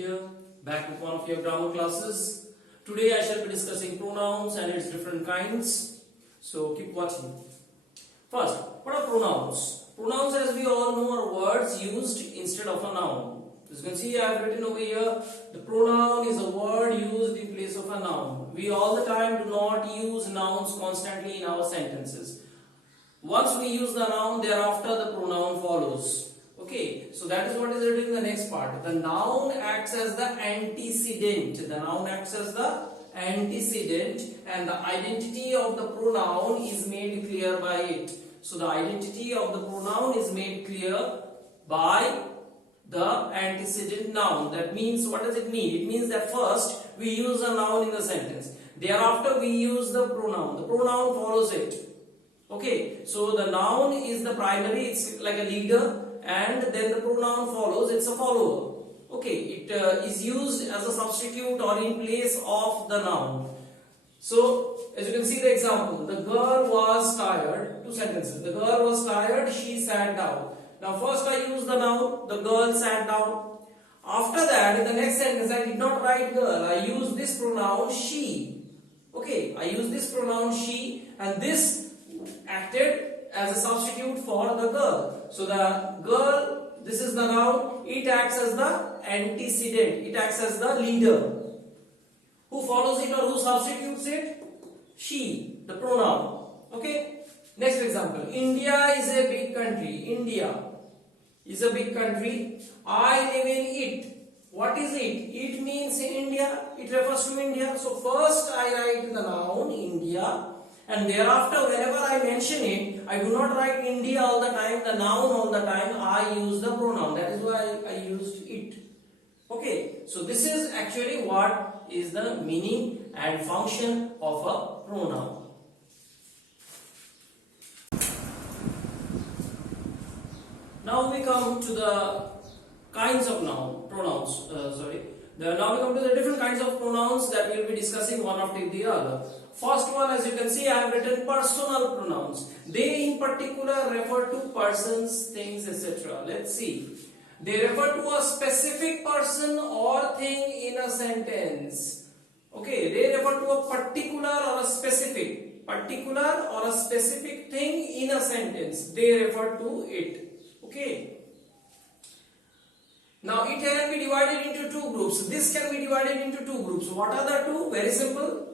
here, back with one of your grammar classes. Today I shall be discussing pronouns and its different kinds. So keep watching. First, what are pronouns? Pronouns, as we all know, are words used instead of a noun. As you can see, I have written over here, the pronoun is a word used in place of a noun. We all the time do not use nouns constantly in our sentences. Once we use the noun, thereafter the pronoun follows. Okay, so that is what is written in the next part. The noun acts as the antecedent. The noun acts as the antecedent, and the identity of the pronoun is made clear by it. So the identity of the pronoun is made clear by the antecedent noun. That means, what does it mean? It means that first we use a noun in the sentence. Thereafter we use the pronoun. The pronoun follows it. Okay, so the noun is the primary, it's like a leader, and then the pronoun follows, it's a follower. Okay, it is used as a substitute or in place of the noun. So, as you can see the example, the girl was tired. Two sentences. The girl was tired, she sat down. Now first I use the noun, the girl sat down. After that, in the next sentence, I did not write girl, I use this pronoun she. Okay, I use this pronoun she, and this acted as a substitute for the girl. So the girl, this is the noun, it acts as the antecedent, it acts as the leader. Who follows it or who substitutes it? She, the pronoun. Okay, next example. India is a big country. India is a big country. I live in it. What is it? It means India. It refers to India. So first I write the noun India, and thereafter whenever I mention it, I do not write India all the time, the noun all the time. I use the pronoun. That is why I used it. Okay, so this is actually what is the meaning and function of a pronoun. Now we come to the kinds of pronouns. Now we come to the different kinds of pronouns that we will be discussing one after the other. First one, as you can see, I have written personal pronouns. They in particular refer to persons, things, etc. Let's see. They refer to a specific person or thing in a sentence. Okay, they refer to a particular or a specific thing in a sentence. They refer to it. Okay. Now it can be divided into two groups. This can be divided into two groups. What are the two? Very simple.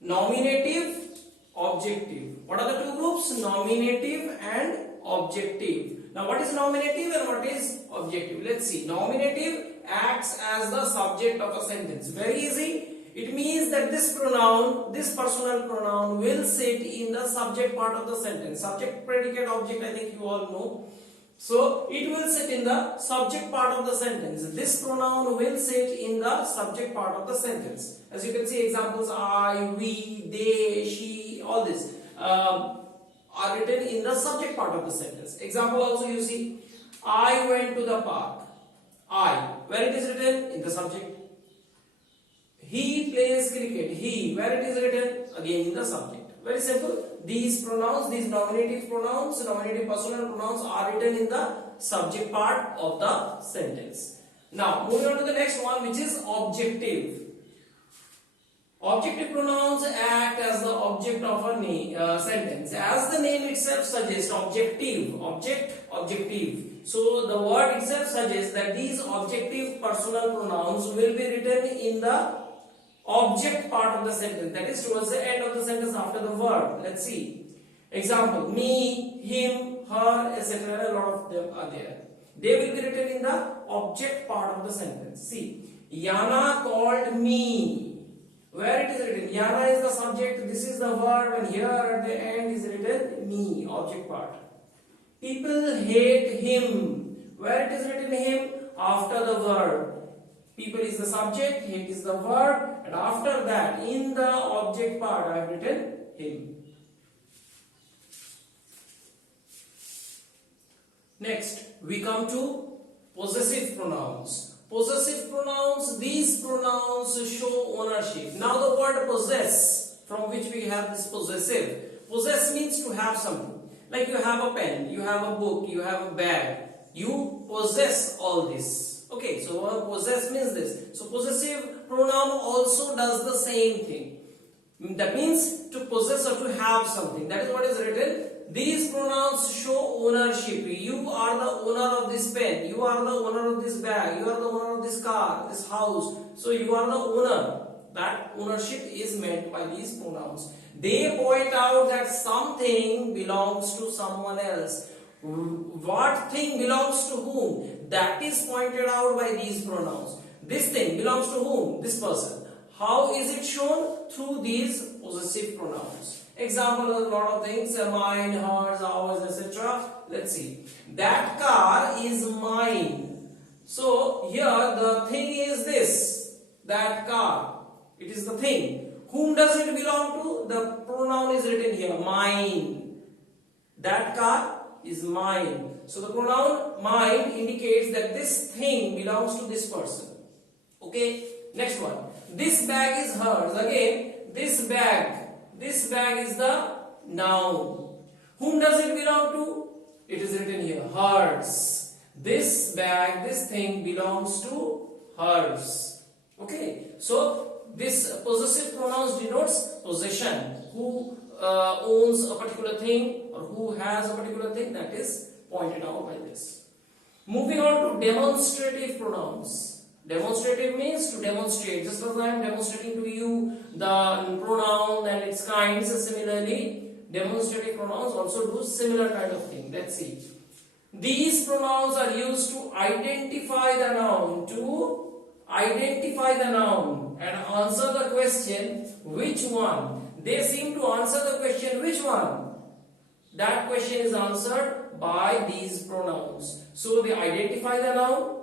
Nominative, objective. What are the two groups? Nominative and objective. Now what is nominative and what is objective? Let's see. Nominative acts as the subject of a sentence. Very easy. It means that this pronoun, this personal pronoun, will sit in the subject part of the sentence. Subject, predicate, object, I think you all know. So it will sit in the subject part of the sentence. This pronoun will sit in the subject part of the sentence. As you can see, examples I, we, they, she, all this are written in the subject part of the sentence. Example also you see, I went to the park. I, where it is written? In the subject. He plays cricket. He, where it is written? Again in the subject. Very simple. These pronouns, these nominative pronouns, nominative personal pronouns are written in the subject part of the sentence. Now, moving on to the next one, which is objective. Objective pronouns act as the object of a sentence. As the name itself suggests, objective, objective. So, the word itself suggests that these objective personal pronouns will be written in the object part of the sentence, that is towards the end of the sentence after the verb. Let's see. Example, me, him, her, etc. A lot of them are there. They will be written in the object part of the sentence. See, Yana called me. Where it is written? Yana is the subject, this is the verb, and here at the end is written me, object part. People hate him. Where it is written him? After the verb. People is the subject, hate is the verb, and after that, in the object part, I have written him. Next, we come to possessive pronouns. Possessive pronouns, these pronouns show ownership. Now the word possess, from which we have this possessive. Possess means to have something. Like you have a pen, you have a book, you have a bag. You possess all this. Okay, so possess means this. So possessive pronoun also does the same thing. That means to possess or to have something. That is what is written. These pronouns show ownership. You are the owner of this pen. You are the owner of this bag. You are the owner of this car, this house. So you are the owner. That ownership is meant by these pronouns. They point out that something belongs to someone else. What thing belongs to whom? That is pointed out by these pronouns. This thing belongs to whom? This person. How is it shown? Through these possessive pronouns. Example of a lot of things: mine, hers, ours, etc. Let's see. That car is mine. So here the thing is this. That car. It is the thing. Whom does it belong to? The pronoun is written here. Mine. That car is mine. So the pronoun mine indicates that this thing belongs to this person. Okay. Next one. This bag is hers. Again, this bag. This bag is the noun. Whom does it belong to? It is written here. Hers. This bag, this thing belongs to hers. Okay. So this possessive pronouns denotes possession. Who owns a particular thing or who has a particular thing, that is pointed out by this. Moving on to demonstrative pronouns. Demonstrative means to demonstrate. Just as I am demonstrating to you the pronoun and its kinds, similarly demonstrative pronouns also do similar kind of thing. Let's see. These pronouns are used to identify the noun. To identify the noun and answer the question which one. They seem to answer the question which one. That question is answered by these pronouns. So they identify the noun,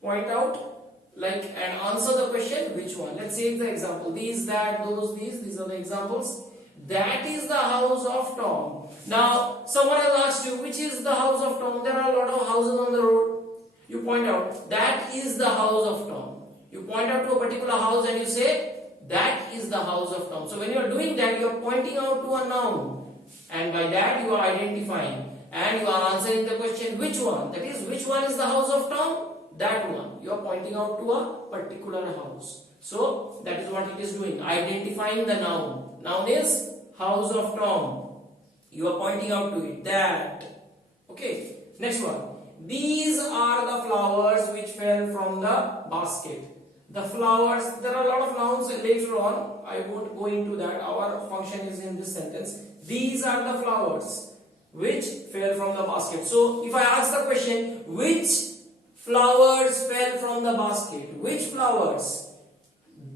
point out, and answer the question which one. Let's take the example. These, that, those, these are the examples. That is the house of Tom. Now someone has asked you, which is the house of Tom? There are a lot of houses on the road. You point out, that is the house of Tom. You point out to a particular house and you say, that is the house of Tom. So when you are doing that, you are pointing out to a noun, and by that you are identifying, and you are answering the question which one. That is, which one is the house of Tom? That one. You are pointing out to a particular house. So that is what it is doing, identifying the noun. Noun is house of Tom. You are pointing out to it, that. Okay. Next one. These are the flowers which fell from the basket. The flowers, there are a lot of nouns later on. I won't go into that. Our function is in this sentence. These are the flowers which fell from the basket. So if I ask the question, which flowers fell from the basket? Which flowers?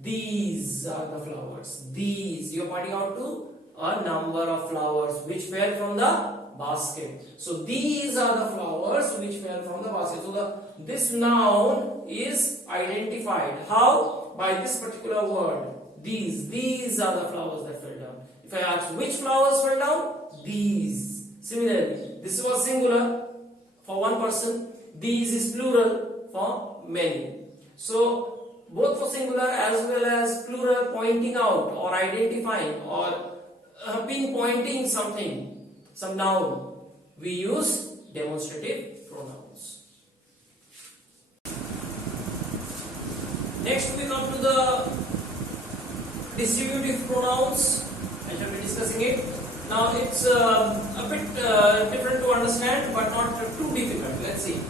These are the flowers. These. You are pointing out to a number of flowers which fell from the basket. So these are the flowers which fell from the basket. So this noun is identified. How? By this particular word. These. These are the flowers that fell down. If I ask which flowers fell down? These. Similarly, this was singular for one person. These is plural for many. So both for singular as well as plural, pointing out or identifying or pinpointing something, some noun, we use demonstrative pronouns. Next we come to the distributive pronouns. I shall be discussing it. Now it's a bit different to understand, but not too difficult. Let's see.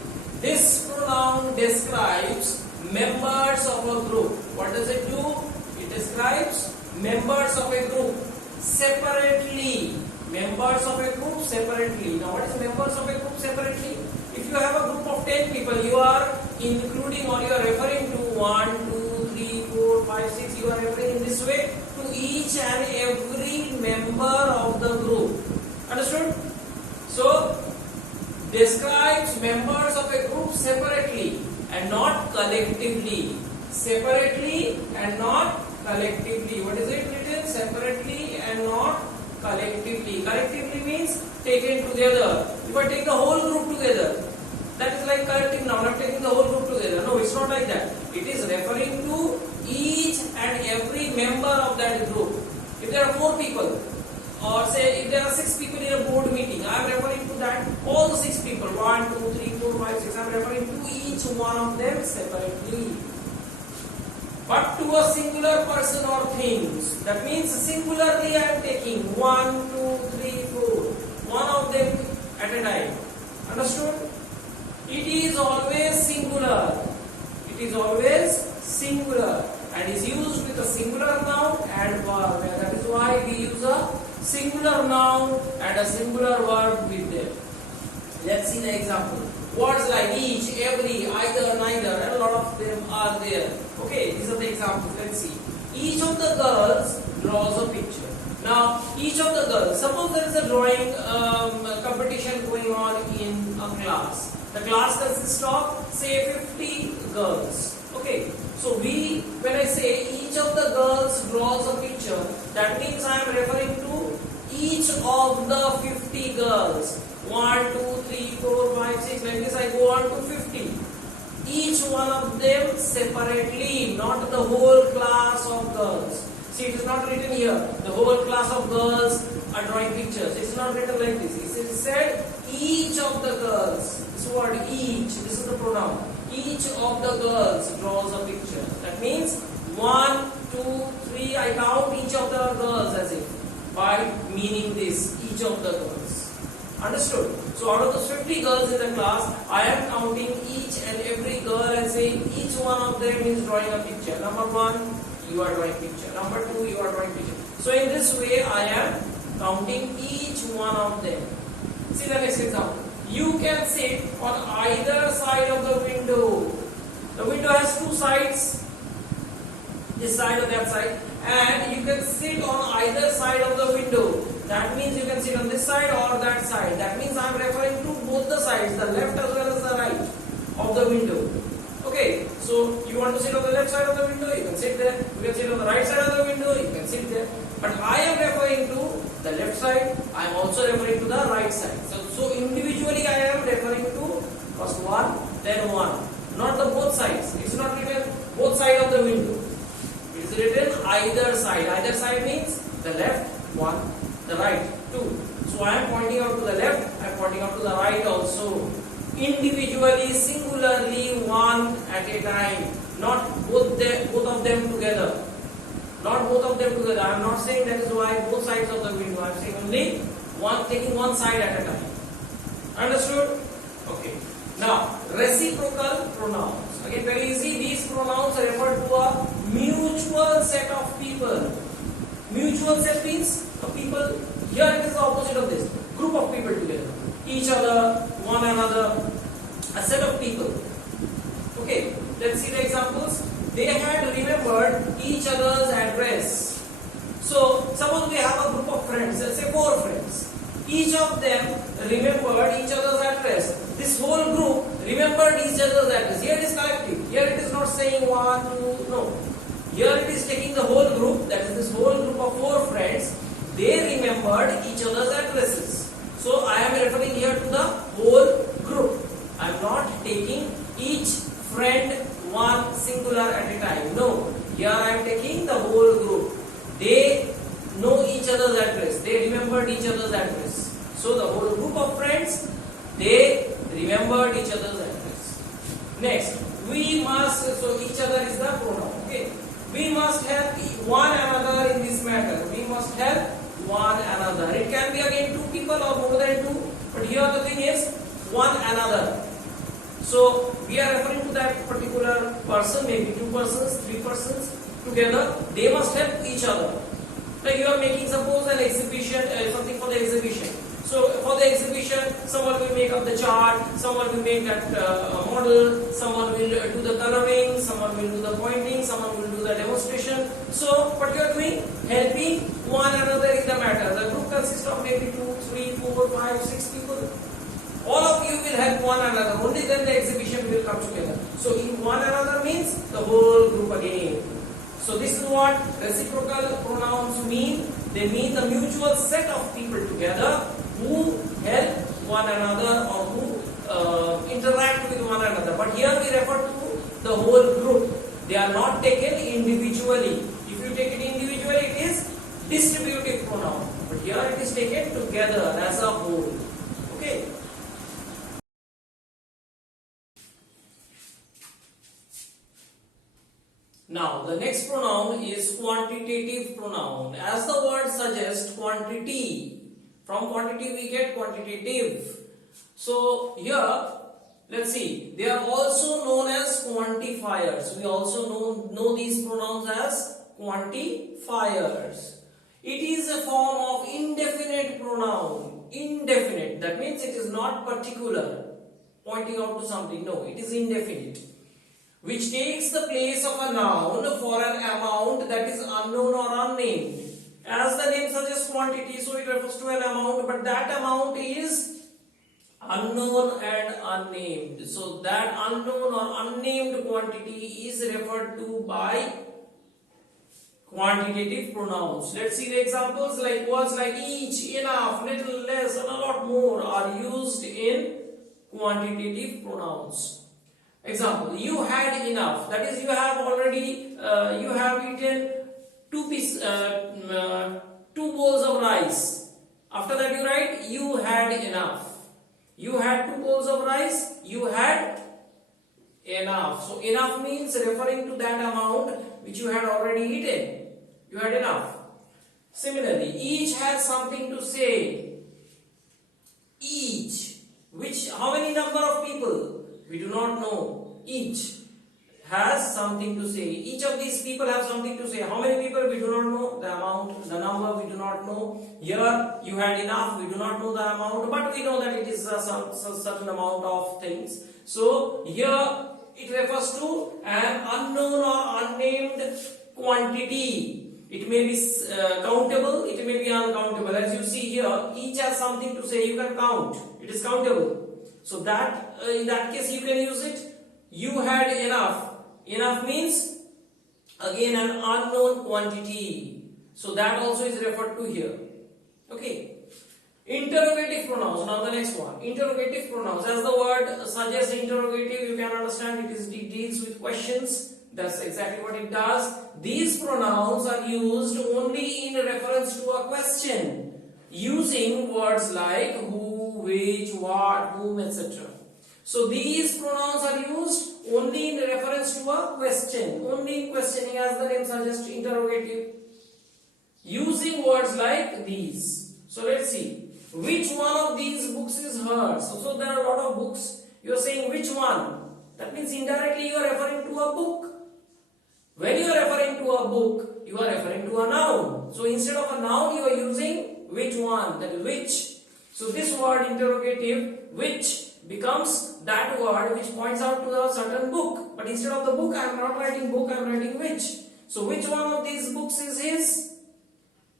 This pronoun describes members of a group. What does it do? It describes members of a group separately. Members of a group separately. Now what is members of a group separately? If you have a group of 10 people, you are including or you are referring to 1, 2, 3, 4, 5, 6. You are referring in this way to each and every member of the group. Understood? So describes members of a group separately and not collectively. Separately and not collectively. What is it written? Separately and not collectively. Collectively means taken together. If I take the whole group together, that is like collective noun. I'm taking the whole group together. No, it's not like that. It is referring to each and every member of that group. If there are 4 people, or say if there are 6 people in a board meeting, I am referring to that all the 6 people. 1, 2, 3, 4, 5, 6. I am referring to each each one of them separately. But to a singular person or things, that means singularly I am taking 1, 2, 3, 4, one of them at a time. Understood? It is always singular. It is always singular and is used with a singular noun and verb. That is why we use a singular noun and a singular verb with them. Let's see the example. Words like each, every, either, neither, and a lot of them are there. Okay, these are the examples. Let's see. Each of the girls draws a picture. Now, each of the girls, suppose there is a drawing competition going on in a class. The class consists of, say, 50 girls. Okay, so when I say each of the girls draws a picture, that means I am referring to each of the 50 girls. 1, 2, 3, 4, 5, 6, like this I go on to 50. Each one of them separately, not the whole class of girls. See, it is not written here, the whole class of girls are drawing pictures. It is not written like this. It is said each of the girls. This word each, this is the pronoun. Each of the girls draws a picture. That means 1, 2, 3, I count each of the girls as if by meaning this, each of the girls. Understood? So out of those 50 girls in the class, I am counting each and every girl and saying each one of them is drawing a picture. Number 1, you are drawing picture. Number 2, you are drawing picture. So in this way, I am counting each one of them. See the next example. You can sit on either side of the window. The window has two sides, this side or that side, and you can sit on either side of the window. That means you can sit on this side or that side. That means I am referring to both the sides, the left as well as the right of the window. Okay, so you want to sit on the left side of the window, you can sit there. You can sit on the right side of the window, you can sit there. But I am referring to the left side, I am also referring to the right side. So individually I am referring to first one, then one. Not the both sides. It is not written both sides of the window. It is written either side. Either side means the left, one, the right, two. So I am pointing out to the left, I am pointing out to the right also. Individually, singularly, one at a time. Not both of them together. Not both of them together. I am not saying that is why both sides of the window. I am saying only one, taking one side at a time. Understood? Okay. Now, reciprocal pronouns. Again, very easy. These pronouns are referred to a mutual set of people. Mutual set means a people. Here it is the opposite of this. Group of people together. Each other, one another. A set of people. Okay. Let's see the examples. They had remembered each other's address. So, suppose we have a group of friends, let's say 4 friends. Each of them remembered each other's address. This whole group remembered each other's address. Here it is collective. Here it is not saying 1, 2, no. Here it is taking the whole group, that is this whole group of 4 friends. They remembered each other's addresses. So, I am referring here to the whole group. I am not taking each friend one singular at a time. No. Here I am taking the whole group. They know each other's address. They remembered each other's address. So the whole group of friends, they remembered each other's address. Next, we must, so each other is the pronoun. Okay. We must help one another in this matter. We must help one another. It can be again 2 people or more than 2. But here the thing is one another. So we are referring to that particular person, maybe 2 persons, 3 persons together. They must help each other. Like you are making suppose an exhibition, something for the exhibition. So for the exhibition, someone will make up the chart, someone will make that model, someone will do the coloring, someone will do the pointing, someone will do the demonstration. So what you are doing? Helping one another in the matter. The group consists of maybe 2, 3, 4, 5, 6 people. All of you will help one another. Only then the exhibition will come together. So in one another means the whole group again. So this is what reciprocal pronouns mean. They mean the mutual set of people together who help one another or who interact with one another. But here we refer to the whole group. They are not taken individually. If you take it individually, it is distributive pronoun. But here it is taken together as a whole. Okay. Now the next pronoun is quantitative pronoun. As the word suggests, quantity. From quantity we get quantitative. So here, let's see, they are also known as quantifiers. We also know these pronouns as quantifiers. It is a form of indefinite pronoun. Indefinite, that means it is not particular, pointing out to something. No, it is indefinite, which takes the place of a noun for an amount that is unknown or unnamed. As the name suggests, quantity, so it refers to an amount, but that amount is unknown and unnamed. So that unknown or unnamed quantity is referred to by quantitative pronouns. Let's see the examples. Like words like each, enough, little, less, and a lot more are used in quantitative pronouns. Example, you had enough. That is, you have already you have eaten two bowls of rice. After that you write you had enough. You had 2 bowls of rice. You had enough. So enough means referring to that amount which you had already eaten. You had enough. Similarly, each has something to say. Each. How many number of people? We do not know. Each has something to say. Each of these people have something to say. How many people? We do not know. The amount, the number, we do not know. Here, you had enough. We do not know the amount, but we know that it is a certain amount of things. So, here it refers to an unknown or unnamed quantity. It may be countable, it may be uncountable. As you see here, each has something to say. You can count. It is countable. So that in that case you can use it. You had enough. Enough means again an unknown quantity. So that also is referred to here. Okay. Interrogative pronouns. Now the next one. Interrogative pronouns. As the word suggests interrogative, you can understand it deals with questions. That's exactly what it does. These pronouns are used only in reference to a question, using words like who, which, what, whom, etc. So these pronouns are used only in reference to a question, only in questioning, as the name suggests, interrogative, using words like these. So let's see. Which one of these books is hers? So there are a lot of books. You are saying which one? That means indirectly you are referring to a book. When you are referring to a book, you are referring to a noun. So instead of a noun, you are using which one, that is which. So this word interrogative, which, becomes that word which points out to a certain book. But instead of the book, I am not writing book, I am writing which. So which one of these books is his?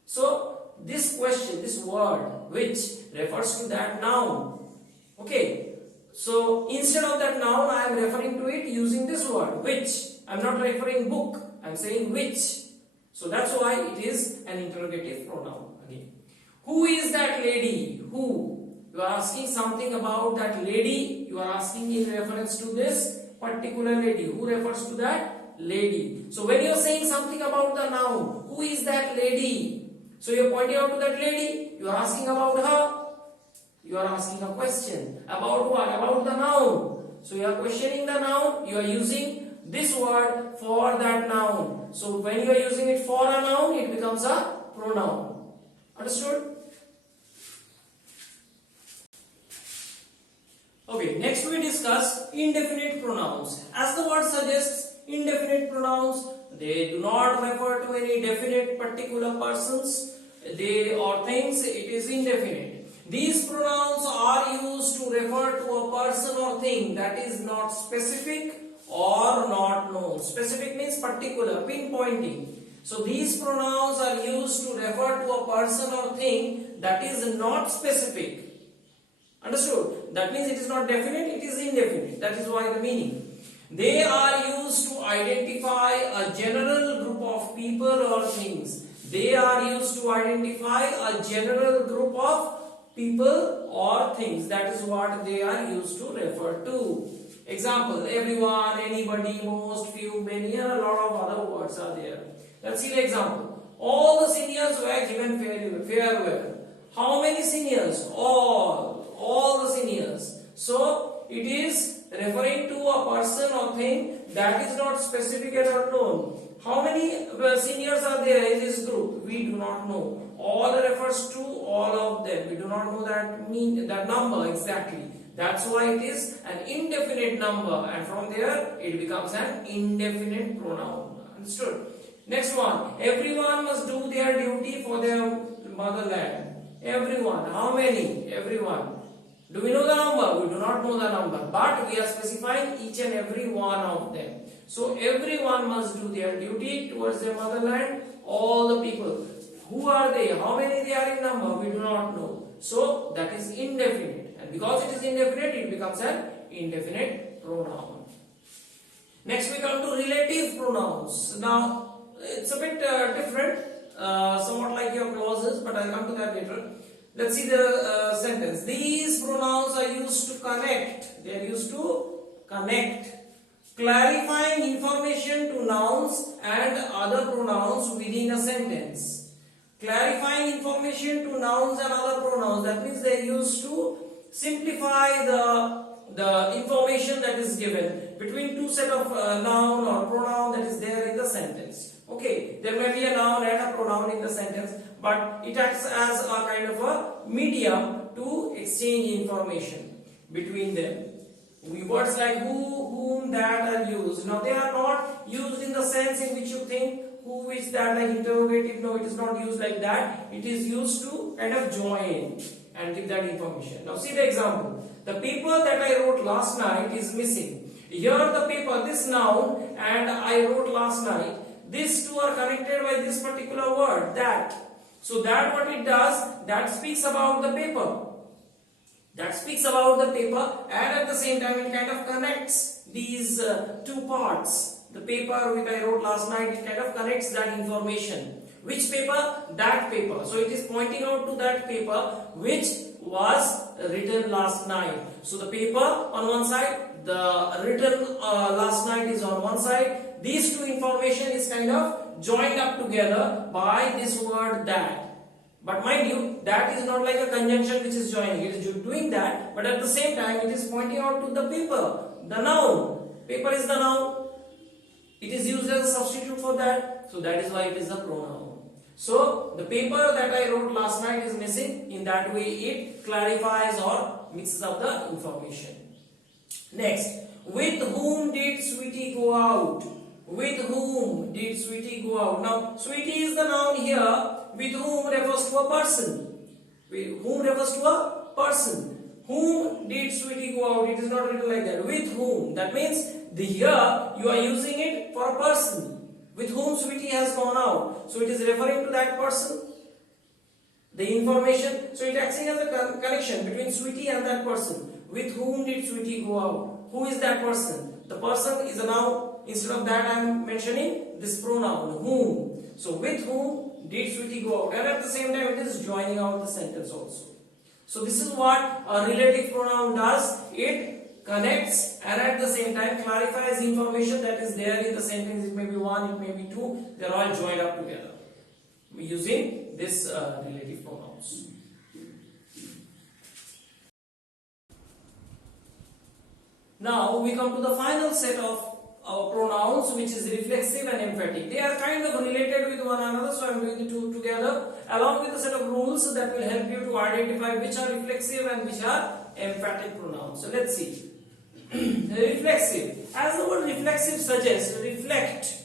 So this question, this word, which, refers to that noun. Okay. So instead of that noun, I am referring to it using this word, which. I am not referring book, I am saying which. So that's why it is an interrogative pronoun. Again, who is that lady? Who? You are asking something about that lady. You are asking in reference to this particular lady. Who refers to that lady? So when you are saying something about the noun, who is that lady? So you are pointing out to that lady. You are asking about her. You are asking a question about what? About the noun. So you are questioning the noun. You are using this word for that noun. So when you are using it for a noun, it becomes a pronoun. Understood? Okay, next we discuss indefinite pronouns. As the word suggests, indefinite pronouns, they do not refer to any definite particular persons, they or things. It is indefinite. These pronouns are used to refer to a person or thing that is not specific or not known. Specific means particular, pinpointing. So these pronouns are used to refer to a person or thing that is not specific. Understood? That means it is not definite, it is indefinite. That is why the meaning. They are used to identify a general group of people or things. They are used to identify a general group of people or things. That is what they are used to refer to. Example, everyone, anybody, most, few, many, and a lot of other words are there. Let's see the example. All the seniors were given farewell. How many seniors? All the seniors. So it is referring to a person or thing that is not specific and unknown. How many seniors are there in this group? We do not know. All refers to all of them. We do not know that number exactly. That's why it is an indefinite number, and from there it becomes an indefinite pronoun. Understood? Next one. Everyone must do their duty for their motherland. Everyone. How many? Everyone. Do we know the number? We do not know the number, but we are specifying each and every one of them. So everyone must do their duty towards their motherland. All the people. Who are they? How many they are in number? We do not know. So that is indefinite. And because it is indefinite, it becomes an indefinite pronoun. Next we come to relative pronouns. Now it's a bit different, somewhat like your clauses, but I'll come to that later. Let's see the sentence. These pronouns are used to connect. They are used to connect, clarifying information to nouns and other pronouns within a sentence. Clarifying information to nouns and other pronouns. That means they are used to simplify the information that is given between two set of noun or pronoun that is there in the sentence. Okay, there may be a noun and a pronoun in the sentence, but it acts as a kind of a medium to exchange information between them. Words like who, whom, that are used. Now they are not used in the sense in which you think who, which, that, like interrogative. No, it is not used like that. It is used to kind of join and give that information. Now see the example. The paper that I wrote last night is missing. Here the paper, this noun, and I wrote last night. These two are connected by this particular word, that. So that what it does, that speaks about the paper. That speaks about the paper, and at the same time it kind of connects these two parts. The paper which I wrote last night, it kind of connects that information. Which paper? That paper. So it is pointing out to that paper which was written last night. So the paper on one side, the written last night is on one side. These two information is kind of joined up together by this word that. But mind you, that is not like a conjunction which is joining. It is doing that, but at the same time it is pointing out to the paper, the noun. Paper is the noun. It is used as a substitute for that. So that is why it is a pronoun. So the paper that I wrote last night is missing. In that way it clarifies or mixes up the information. Next, with whom did Sweetie go out? With whom did Sweetie go out? Now, Sweetie is the noun here. With whom refers to a person. With whom refers to a person. Whom did Sweetie go out? It is not written like that. With whom. That means here you are using it for a person. With whom Sweetie has gone out. So it is referring to that person. The information. So it acting as a connection between Sweetie and that person. With whom did Sweetie go out? Who is that person? The person is a noun. Instead of that I am mentioning this pronoun, whom. So with whom did Sweetie go out? And at the same time it is joining out the sentence also. So this is what a relative pronoun does. It connects and at the same time clarifies information that is there in the sentence. It may be one, it may be two. They are all joined up together using this relative pronouns. Now we come to the final set of our pronouns, which is reflexive and emphatic. They are kind of related with one another, so I am doing the two together along with a set of rules that will help you to identify which are reflexive and which are emphatic pronouns. So let's see. Reflexive. As the word reflexive suggests, reflect.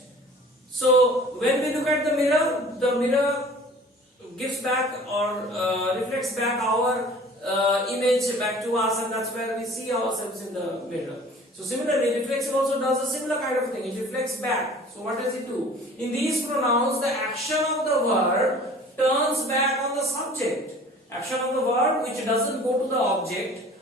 So when we look at the mirror gives back or reflects back our image back to us, and that's where we see ourselves in the mirror. So similarly, reflexive also does a similar kind of thing. It reflects back. So what does it do? In these pronouns, the action of the verb turns back on the subject. Action of the verb which doesn't go to the object,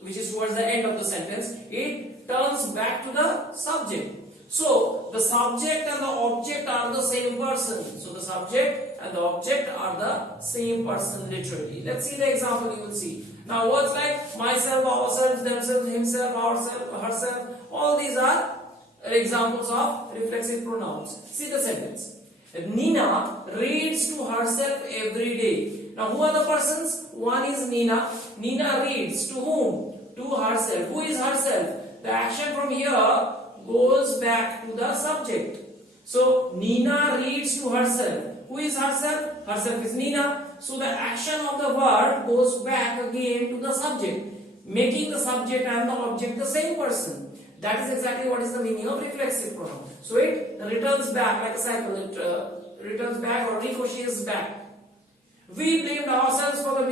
which is towards the end of the sentence, it turns back to the subject. So the subject and the object are the same person. So the subject and the object are the same person literally. Let's see the example, you will see. Now words like myself, ourselves, themselves, himself, ourself, herself, all these are examples of reflexive pronouns. See the sentence. Nina reads to herself every day. Now who are the persons? One is Nina. Nina reads to whom? to herself. Who is herself? The action from here goes back to the subject. So Nina reads to herself. Who is herself? Herself is Nina. So the action of the verb goes back again to the subject, making the subject and the object the same person. That is exactly what is the meaning of reflexive pronoun. So it returns back like a cycle. It returns back or ricochets back. We blamed ourselves for the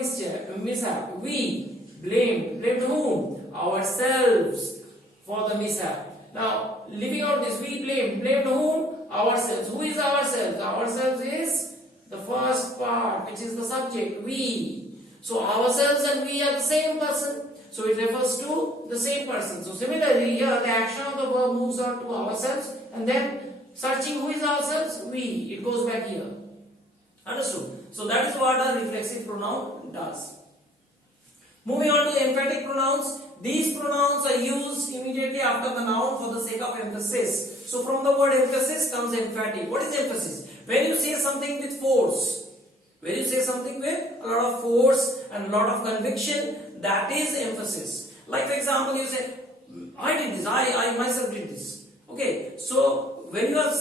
mishap. We blamed whom? Ourselves for the mishap. Now, leaving out this, we blamed whom? Ourselves. Who is ourselves? Ourselves is the first part, which is the subject, we. So, ourselves and we are the same person. So, it refers to the same person. So, similarly, here the action of the verb moves on to ourselves and then searching who is ourselves? We. It goes back here. Understood? So, that is what a reflexive pronoun does. Moving on to emphatic pronouns. These pronouns are used immediately after the noun for the sake of emphasis. So from the word emphasis comes emphatic. What is emphasis? When you say something with force. When you say something with a lot of force and a lot of conviction, that is emphasis. Like for example, you say, I did this, I myself did this. Okay, so when you are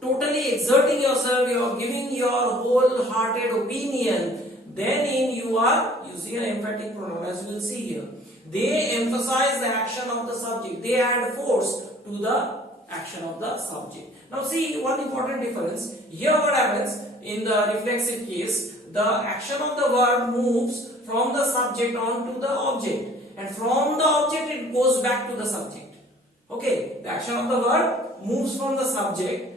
totally exerting yourself, you are giving your wholehearted opinion, then you are using an emphatic pronoun, as we will see here. They emphasize the action of the subject. They add force to the action of the subject. Now see one important difference. Here what happens in the reflexive case, the action of the verb moves from the subject onto the object. And from the object it goes back to the subject. Okay, the action of the verb moves from the subject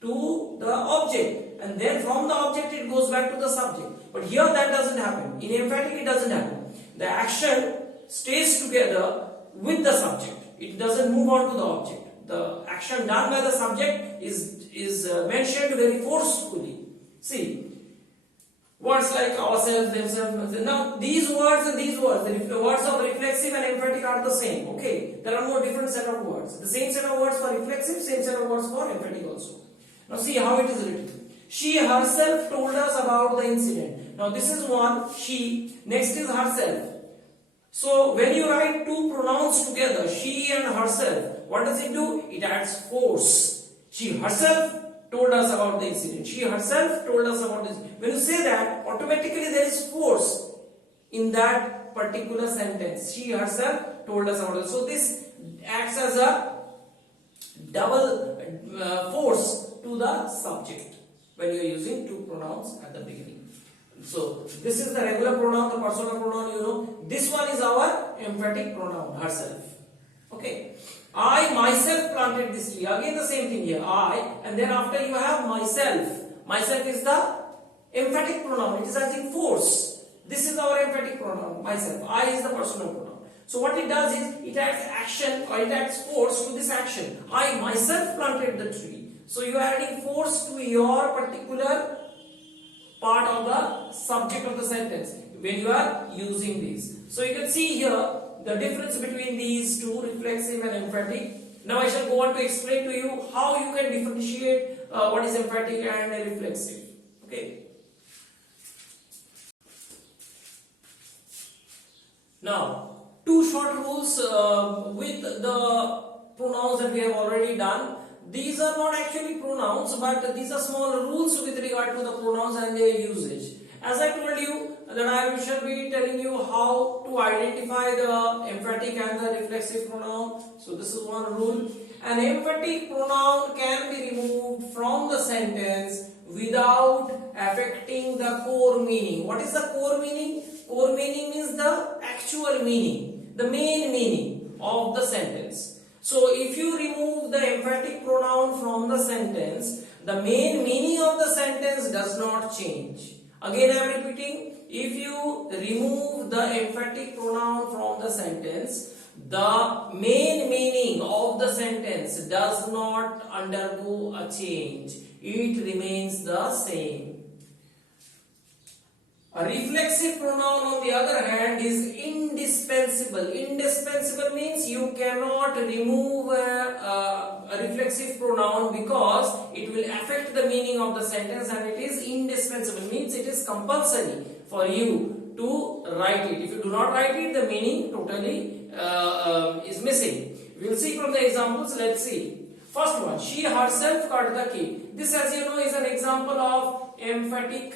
to the object, and then from the object it goes back to the subject. But here that doesn't happen. In emphatic it doesn't happen. The action stays together with the subject. It doesn't move on to the object. The action done by the subject is mentioned very forcefully. See, words like ourselves, themselves. Now these words and these words, the words of reflexive and emphatic are the same. Okay, there are no different set of words. The same set of words for reflexive, same set of words for emphatic also. Now see how it is written. She herself told us about the incident. Now this is one, she, next is herself. So when you write two pronouns together, she and herself, what does it do? It adds force. She herself told us about the incident. She herself told us about this. When you say that, automatically there is force in that particular sentence. She herself told us about it. So this acts as a double force to the subject when you are using two pronouns at the beginning. So this is the regular pronoun, the personal pronoun, you know. This one is our emphatic pronoun, herself. Okay. I myself planted this tree. Again the same thing here. I, and then after you have myself. Myself is the emphatic pronoun. It is adding force. This is our emphatic pronoun, myself. I is the personal pronoun. So what it does is, it adds action or it adds force to this action. I myself planted the tree. So you are adding force to your particular part of the subject of the sentence when you are using these. So you can see here the difference between these two, reflexive and emphatic. Now I shall go on to explain to you how you can differentiate what is emphatic and reflexive. Okay. Now, two short rules with the pronouns that we have already done. These are not actually pronouns, but these are small rules with regard to the pronouns and their usage. As I told you, that I shall be telling you how to identify the emphatic and the reflexive pronoun. So this is one rule. An emphatic pronoun can be removed from the sentence without affecting the core meaning. What is the core meaning? Core meaning means the actual meaning, the main meaning of the sentence. So if you remove the emphatic pronoun from the sentence, the main meaning of the sentence does not change. Again I am repeating, if you remove the emphatic pronoun from the sentence, the main meaning of the sentence does not undergo a change. It remains the same. A reflexive pronoun on the other hand is indispensable. Indispensable means you cannot remove a reflexive pronoun because it will affect the meaning of the sentence, and it is indispensable means it is compulsory for you to write it. If you do not write it, the meaning totally is missing. We will see from the examples. Let's see. First one, she herself cut the cake. This, as you know, is an example of emphatic.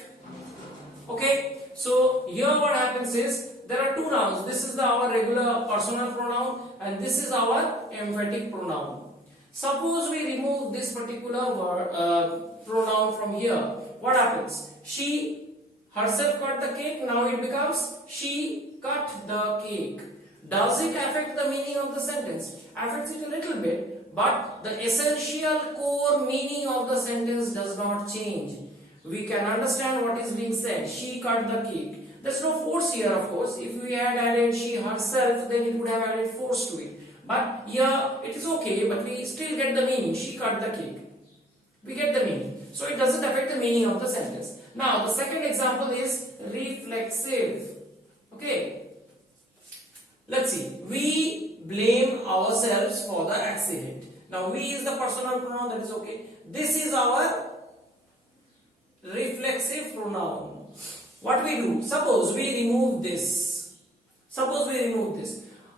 Okay, so here what happens is there are two nouns. This is our regular personal pronoun and this is our emphatic pronoun. Suppose we remove this particular word, pronoun from here. What happens? She herself cut the cake. Now it becomes she cut the cake. Does it affect the meaning of the sentence? Affects it a little bit, but the essential core meaning of the sentence does not change. We can understand what is being said. She cut the cake. There's no force here, of course. If we had added she herself, then it would have added force to it. But here it is okay, but we still get the meaning. She cut the cake. We get the meaning. So it doesn't affect the meaning of the sentence. Now the second example is reflexive. Okay. Let's see. We blame ourselves for the accident. Now we is the personal pronoun, that is okay. This is our reflexive pronoun. What we do? Suppose we remove this.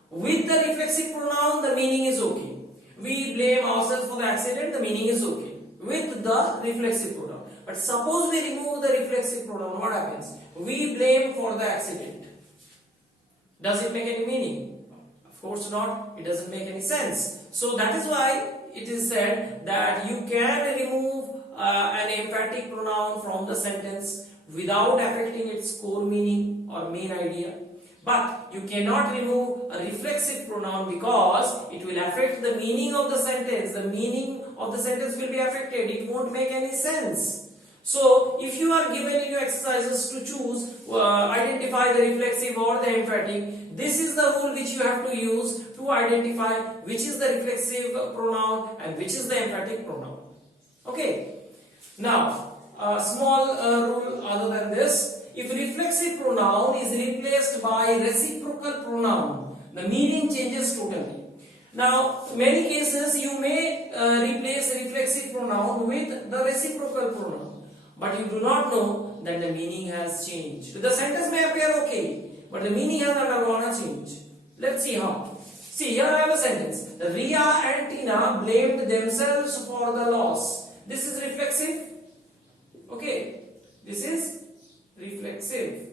With the reflexive pronoun, the meaning is okay. We blame ourselves for the accident, the meaning is okay. With the reflexive pronoun. But suppose we remove the reflexive pronoun, what happens? We blame for the accident. Does it make any meaning? Of course not. It doesn't make any sense. So that is why it is said that you can remove an emphatic pronoun from the sentence without affecting its core meaning or main idea. But you cannot remove a reflexive pronoun because it will affect the meaning of the sentence. The meaning of the sentence will be affected. It won't make any sense. So, if you are given in your exercises to choose, identify the reflexive or the emphatic, this is the rule which you have to use to identify which is the reflexive pronoun and which is the emphatic pronoun. Okay. Now, a small rule other than this. If reflexive pronoun is replaced by reciprocal pronoun, the meaning changes totally. Now, in many cases you may replace reflexive pronoun with the reciprocal pronoun, but you do not know that the meaning has changed. The sentence may appear okay, but the meaning has undergone a change. Let's see how. See, here I have a sentence. Ria and Tina blamed themselves for the loss. This is reflexive. Okay, this is reflexive.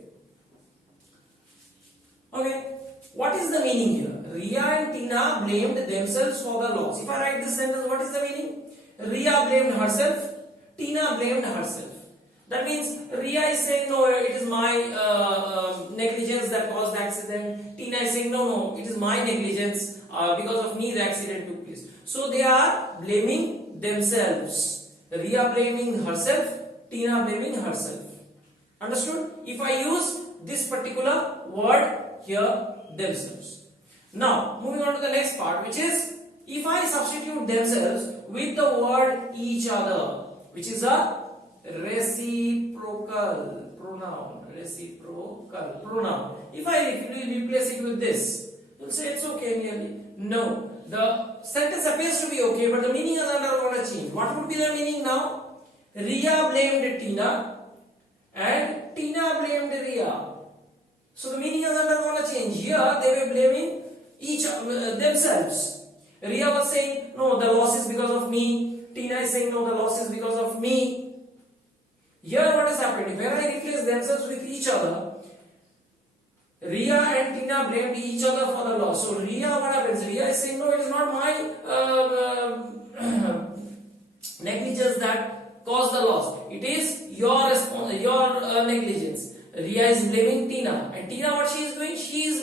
Okay, what is the meaning here? Ria and Tina blamed themselves for the loss. If I write this sentence, what is the meaning? Ria blamed herself, Tina blamed herself. That means Ria is saying, no, it is my negligence that caused the accident. Tina is saying, no, it is my negligence, because of me the accident took place. So they are blaming themselves. Ria blaming herself, Tina blaming herself. Understood? If I use this particular word here, themselves. Now, moving on to the next part, which is if I substitute themselves with the word each other, which is a reciprocal pronoun. Reciprocal pronoun. If I replace it with this, you'll say it's okay nearly. No. The sentence appears to be okay, but the meaning has undergone a change. What would be the meaning now? Ria blamed Tina and Tina blamed Ria. So the meaning has undergone a change. Here they were blaming themselves. Ria was saying, no, the loss is because of me. Tina is saying, no, the loss is because of me. Here what has happened? When I replace themselves with each other, Ria and Tina blamed each other for the loss. So Ria, what happens? Ria is saying, no, it is not my negligence that caused the loss. It is your negligence. Ria is blaming Tina. And Tina, what she is doing? She is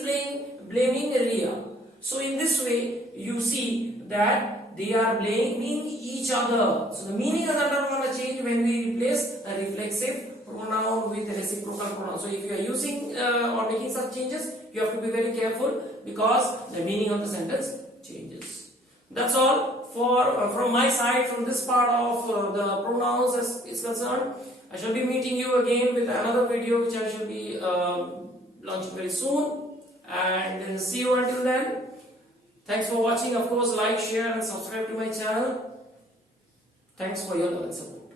blaming Ria. So in this way, you see that they are blaming each other. So the meaning has undergone a change when we replace a reflexive pronoun with a reciprocal pronoun. So if you are using or making such changes, you have to be very careful because the meaning of the sentence changes. That's all for from my side, from this part of the pronouns is concerned. I shall be meeting you again with another video which I shall be launching very soon. And see you until then. Thanks for watching. Of course, like, share and subscribe to my channel. Thanks for your love and support.